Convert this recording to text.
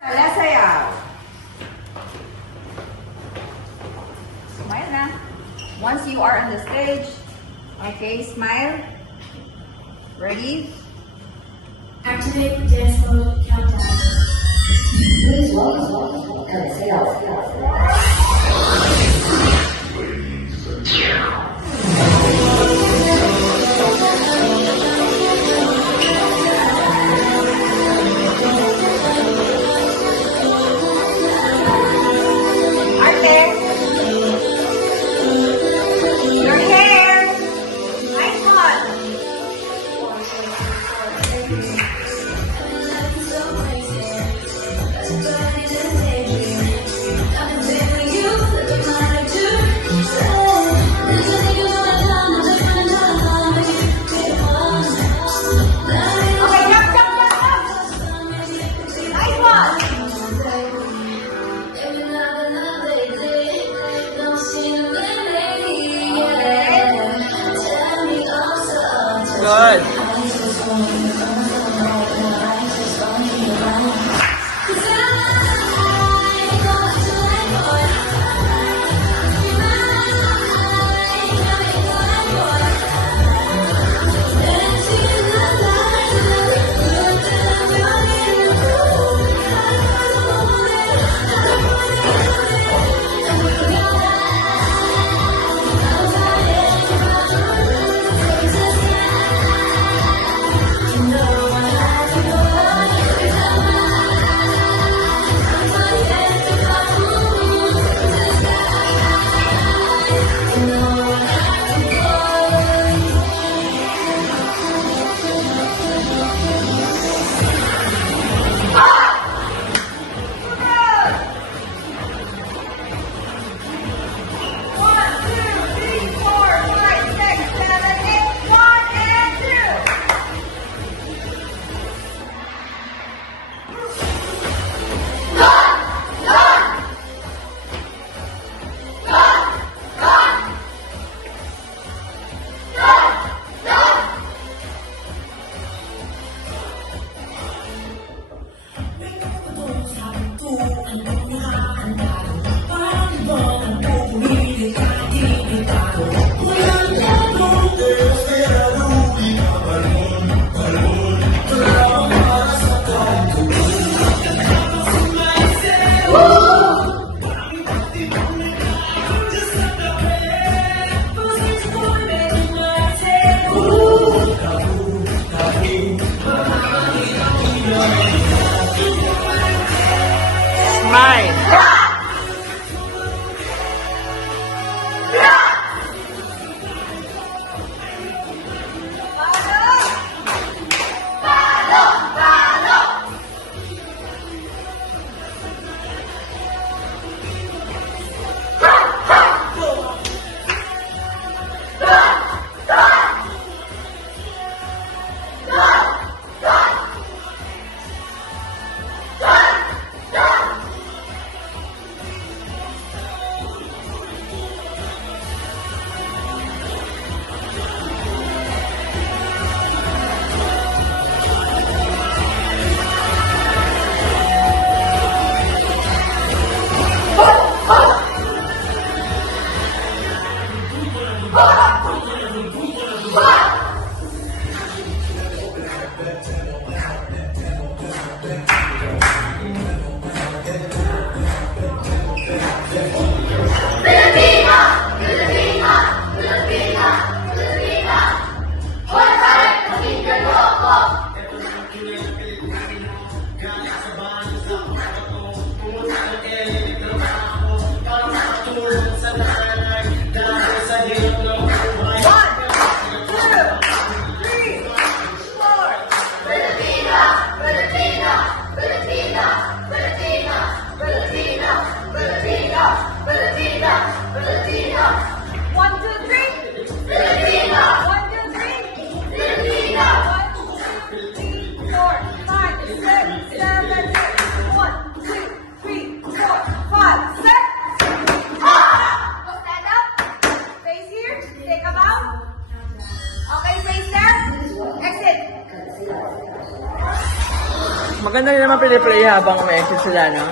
Sayaw. Smile na. Once you are on the stage, okay, smile. Ready? Activate dance mode countdown. Please welcome sayaw. Ate. Your hair. Nice one. Okay, jump. Nice one. Good. One, two, three, four, five, six, seven, eight. One and two. Smile. One, two, three, four. Maganda rin naman play habang may exit sila, no?